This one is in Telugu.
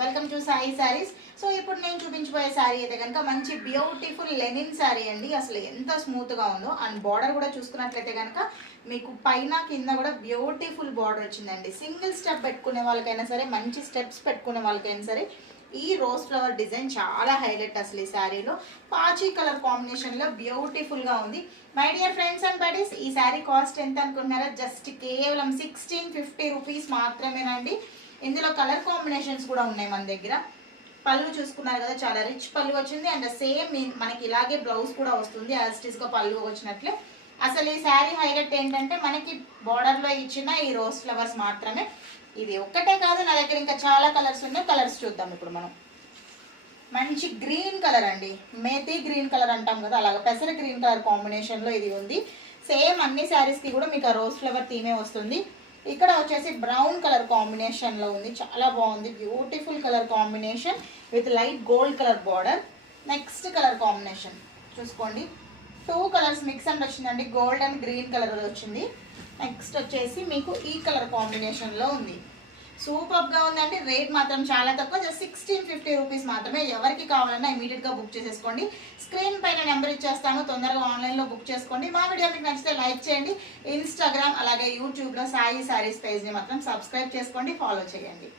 Welcome to Sai saris. So ఇప్పుడు నేను చూపించబోయే శారీ అయితే కనుక మంచి బ్యూటిఫుల్ లెనిన్ శారీ అండి. అసలు ఎంత స్మూత్గా ఉందో. అండ్ బార్డర్ కూడా చూసుకున్నట్లయితే కనుక మీకు పైన కింద కూడా బ్యూటిఫుల్ బార్డర్ వచ్చిందండి. సింగిల్ స్టెప్ పెట్టుకునే వాళ్ళకైనా సరే, మంచి స్టెప్స్ పెట్టుకునే వాళ్ళకైనా సరే ఈ రోజ్ ఫ్లవర్ డిజైన్ చాలా హైలైట్. అసలు ఈ శారీలో పాచీ కలర్ కాంబినేషన్లో బ్యూటిఫుల్గా ఉంది. My dear friends and buddies, ఈ శారీ కాస్ట్ ఎంత అనుకుంటున్నారా? జస్ట్ కేవలం 1650 రూపీస్ మాత్రమేనండి. ఇందులో కలర్ కాంబినేషన్స్ కూడా ఉన్నాయి మన దగ్గర. పళ్ళు చూసుకున్నారు కదా, చాలా రిచ్ పళ్ళు వచ్చింది. అండ్ సేమ్ మనకి ఇలాగే బ్లౌజ్ కూడా వస్తుంది, యాజ్ ఇట్ ఈస్గా పళ్ళు వచ్చినట్లే. అసలు ఈ శారీ హైలైట్ ఏంటంటే మనకి బార్డర్లో ఇచ్చిన ఈ రోజ్ ఫ్లవర్స్ మాత్రమే. ఇది ఒక్కటే కాదు, నా దగ్గర ఇంకా చాలా కలర్స్ ఉన్నాయి. కలర్స్ చూద్దాం ఇప్పుడు మనం. మంచి గ్రీన్ కలర్ అండి, మేతి గ్రీన్ కలర్ అంటాం కదా, అలాగ పెసర గ్రీన్ కలర్ కాంబినేషన్లో ఇది ఉంది. సేమ్ అన్ని శారీస్కి కూడా మీకు ఆ రోజ్ ఫ్లవర్ థీమే వస్తుంది. ఇక్కడ వచ్చేసి బ్రౌన్ కలర్ కాంబినేషన్లో ఉంది, చాలా బాగుంది. Beautiful colour combination with light gold colour border. Next colour combination చూసుకోండి, 2 కలర్స్ మిక్స్ అండ్ వచ్చిందండి, గోల్డ్ అండ్ గ్రీన్ కలర్ వచ్చింది. నెక్స్ట్ వచ్చేసి మీకు ఈ కలర్ కాంబినేషన్లో ఉంది. సూపర్గా ఉందండి. రేట్ మాత్రం చాలా తక్కువ, జస్ట్ 1650 రూపీస్ మాత్రమే. ఎవరికి కావాలన్నా ఇమీడియట్గా బుక్ చేసేసుకోండి. స్క్రీన్ పైన నెంబర్ ఇచ్చేస్తాను, తొందరగా ఆన్లైన్లో బుక్ చేసుకోండి. మా వీడియో మీకు నచ్చితే లైక్ చేయండి. ఇన్స్టాగ్రామ్ అలాగే యూట్యూబ్లో సాయి సారీస్ పేజ్ని మాత్రం సబ్స్క్రైబ్ చేసుకోండి, ఫాలో చేయండి.